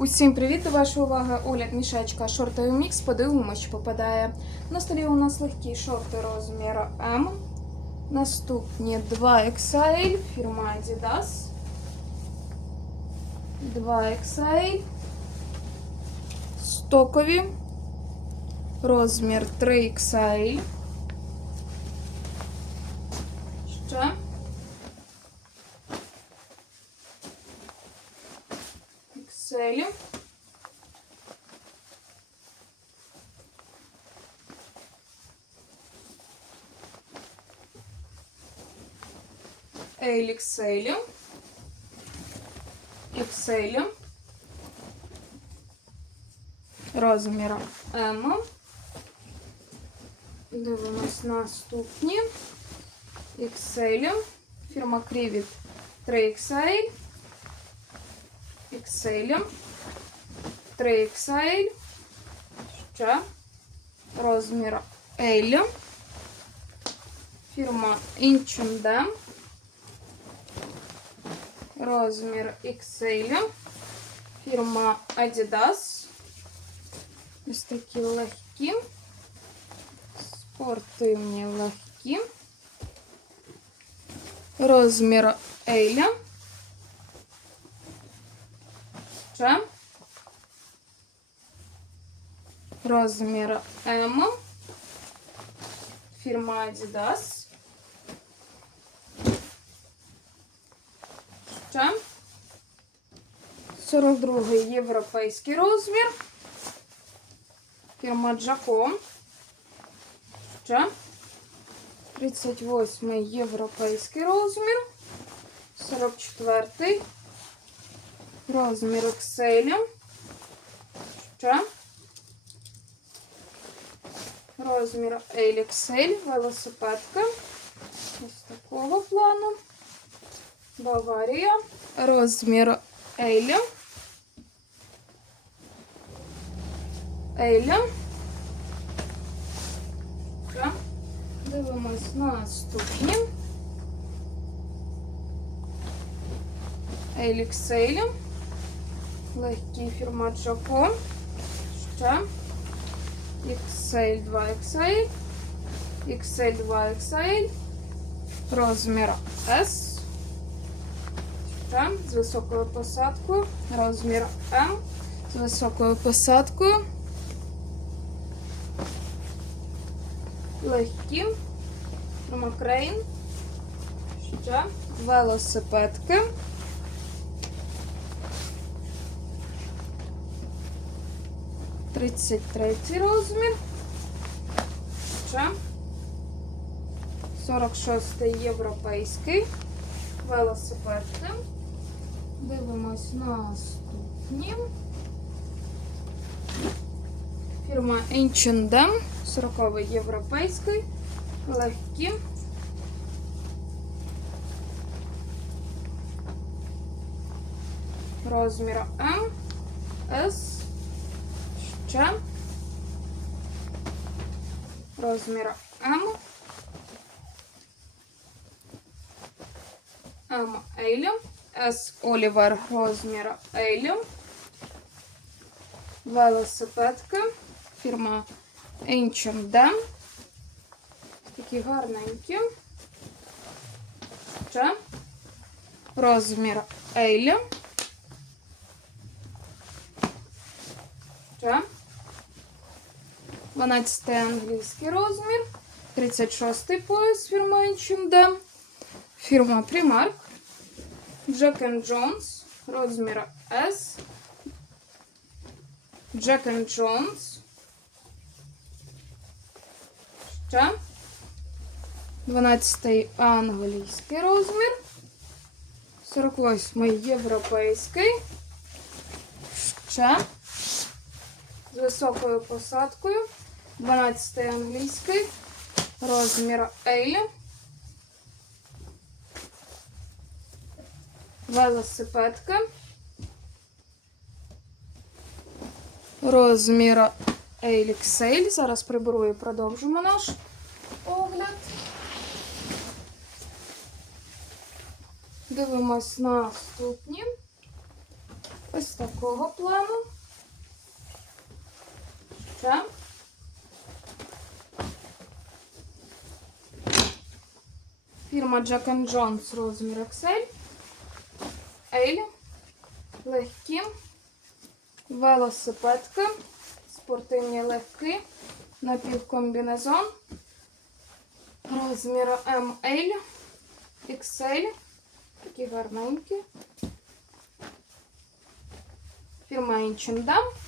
Усім привіт! До вашої уваги огляд мішечка шортовий мікс. Подивимось, що попадає. На столі у нас легкі шорти розміру М. Наступні 2XL, фірма Adidas. 2XL. Стокові. Розмір 3XL. Ще. Excel. Excel. Excel. Розмір М. Дивимось наступні. Excel. Фірма Крівіт 3XL. XL, 3XL, ще розмір L, фірма H&M, розмір XL, фірма Adidas, ось такі легкі, спортивні легкі, розмір L, ще. Розмір М. Фірма Adidas. Ще. 42 європейський розмір. Фірма Джако. Ще. 38 європейський розмір. 44 розмір Excel. Ще. Розмір LXL, велосипедка. Ось такого плану. Баварія. Розмір. L. Ще. Дивимось наступні. LXL. Легкий фірма Чоко. Ще. XL 2XL. XL 2XL. Розмір S. Ще. З високою посадкою. Розмір М. З високою посадкою. Легкі. Фірма Крейн. Ще. Велосипедки. Тридцять третій розмір. Ще. 46 європейський. Велосипедки. Дивимось наступні. Фірма H&M. 40 європейський. Легкі. Розмір М. С. Ще. Розмір М. М L. С Олівер розмір L. Велосипедки. Фірма H&M. Такі гарненькі. Ще. Розмір L. Ще. 12 англійський розмір. 36 пояс фірма H&M. Фірма Primark. Jack Jones. Розмір S. Jack Jones. Ще. 12 англійський розмір. 48 європейський. Ще. З високою посадкою. 12 англійський. Розмір L. Велосипедка. Розмір XL. Зараз приберу і продовжимо наш огляд. Дивимось наступні. ось такого плану. Так. Фірма Jack Jones розмір XL. L. Легкі. Велосипедки. Спортивні легкі. Напівкомбінезон. Розміру ML. XL. Такі гарненькі. Фірма H&M.